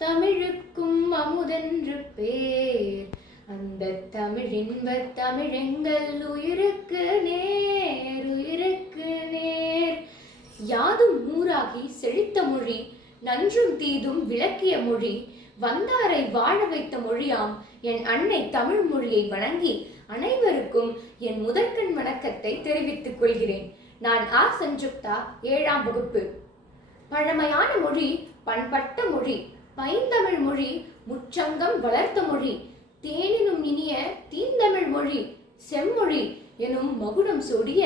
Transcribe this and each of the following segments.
தமிழுக்கும் அமுதென்று பேர். அந்த தமிழின்ப தமிழெங்கள் உயிருக்கு நேர், உயிருக்கு நேர். யாதும் ஊராகி செழித்த மொழி, நன்றும் தீதும் விளக்கிய மொழி, வந்தாரை வாழ வைத்த மொழியாம் என் அன்னை தமிழ் மொழியை வணங்கி அனைவருக்கும் என் முதற்கண் வணக்கத்தை தெரிவித்துக் கொள்கிறேன். நான் ஆ. சஞ்சுக்தா, 7ஆம் வகுப்பு. பழமையான மொழி, பண்பட்ட மொழி, பைந்தமிழ் மொழி, முச்சங்கம் வளர்த்த மொழி, தேனினும் இனிய தீந்தமிழ் மொழி, செம்மொழி எனும் மகுடம் சூடிய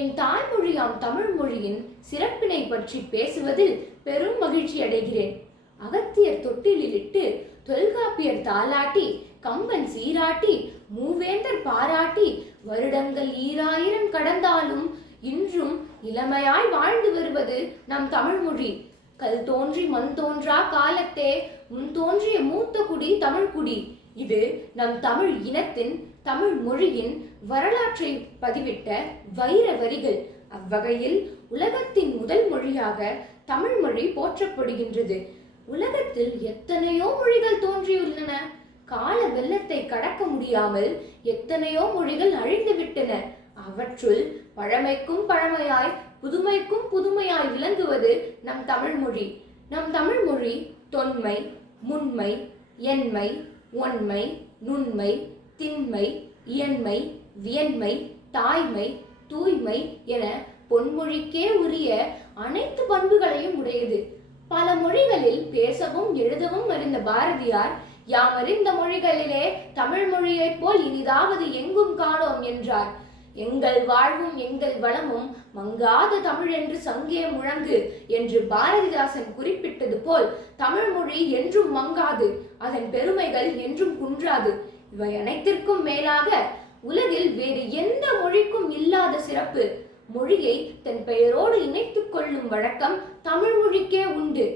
என் தாய்மொழியாம் தமிழ் மொழியின் சிறப்பினை பற்றி பேசுவதில் பெரும் மகிழ்ச்சி அடைகிறேன். அகத்தியர் தொட்டிலிட்டு, தொல்காப்பியர் தாலாட்டி, கம்பன் சீராட்டி, மூவேந்தர் பாராட்டி, வருடங்கள் 2000 கடந்தாலும் இன்றும் இளமையாய் வாழ்ந்து வருவது நம் தமிழ் மொழி. கல் தோன்றி மண் தோன்றா காலத்தே முன் தோன்றிய மூத்த குடி தமிழ்குடி. இது நம் தமிழ் இனத்தின், தமிழ் மொழியின் வரலாற்றை பதிவிட்ட வைர வரிகள். அவ்வகையில் உலகத்தின் முதல் மொழியாக தமிழ் மொழி போற்றப்படுகின்றது. உலகத்தில் எத்தனையோ மொழிகள் தோன்றியுள்ளன. கால வெள்ளத்தை கடக்க முடியாமல் எத்தனையோ மொழிகள் அழிந்துவிட்டன. அவற்றுள் பழமைக்கும் பழமையாய், புதுமைக்கும் புதுமையாய் விளங்குவது நம் தமிழ் மொழி. நம் தமிழ் மொழி தொன்மை, முன்மை, எண்மை, ஒன்மை, நுண்மை, திண்மை, இயன்மை, வியன்மை, தாய்மை, தூய்மை என பொன்மொழிக்கே உரிய அனைத்து பண்புகளையும் உடையது. பல மொழிகளில் பேசவும் எழுதவும் அறிந்த பாரதியார், யாமறிந்த மொழிகளிலே தமிழ் மொழியைப் போல் இனிதாவது எங்கும் காணோம் என்றார். எங்கள் வாழ்வும் எங்கள் வளமும் மங்காத தமிழ் என்று சங்கே முழங்கு என்று பாரதிதாசன் குறிப்பிட்டது போல் தமிழ் மொழி என்றும் மங்காது, அதன் பெருமைகள் என்றும் குன்றாது. இவை அனைத்திற்கும் மேலாக உலகில் வேறு எந்த மொழிக்கும் இல்லாத சிறப்பு, மொழியை தன் பெயரோடு இணைத்துக் கொள்ளும் வழக்கம் தமிழ் மொழிக்கே உண்டு.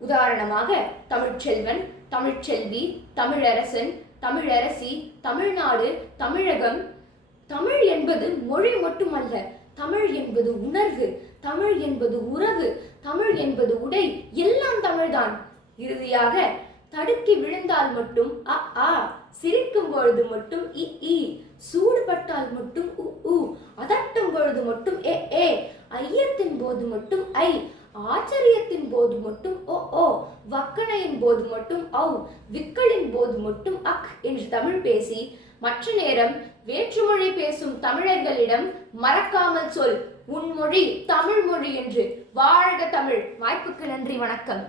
உதாரணமாக தமிழ்ச்செல்வன், தமிழ்ச்செல்வி, தமிழரசன், தமிழரசி, தமிழ்நாடு, தமிழகம். தமிழ் என்பது மொழி மட்டுமல்ல, தமிழ் என்பது உணர்வு, தமிழ் என்பது உறவு, தமிழ் என்பது உடை, எல்லாம் தமிழ்தான். இறுதியாக தடுக்கி விழுந்தால் மட்டும் அ ஆ, சிரிக்கும் பொழுது மட்டும் இ ஈ, சூடுபட்டால் மட்டும் உ உ, அதட்டும் பொழுது மட்டும் ஏ ஏ, ஐயத்தின் போது மட்டும் ஐ, ஆச்சரியத்தின் போது மட்டும் ஓ ஓ, வக்கணையின் போது மட்டும் ஔ, விக்கலின் போது மட்டும் அக் என்று தமிழ் பேசி மற்ற நேரம் வேற்றுமொழி பேசும் தமிழர்களிடம் மறக்காமல் சொல், உன் மொழி தமிழ் மொழி என்று. வாழ்க தமிழ்! வாய்ப்புக்கு நன்றி, வணக்கம்.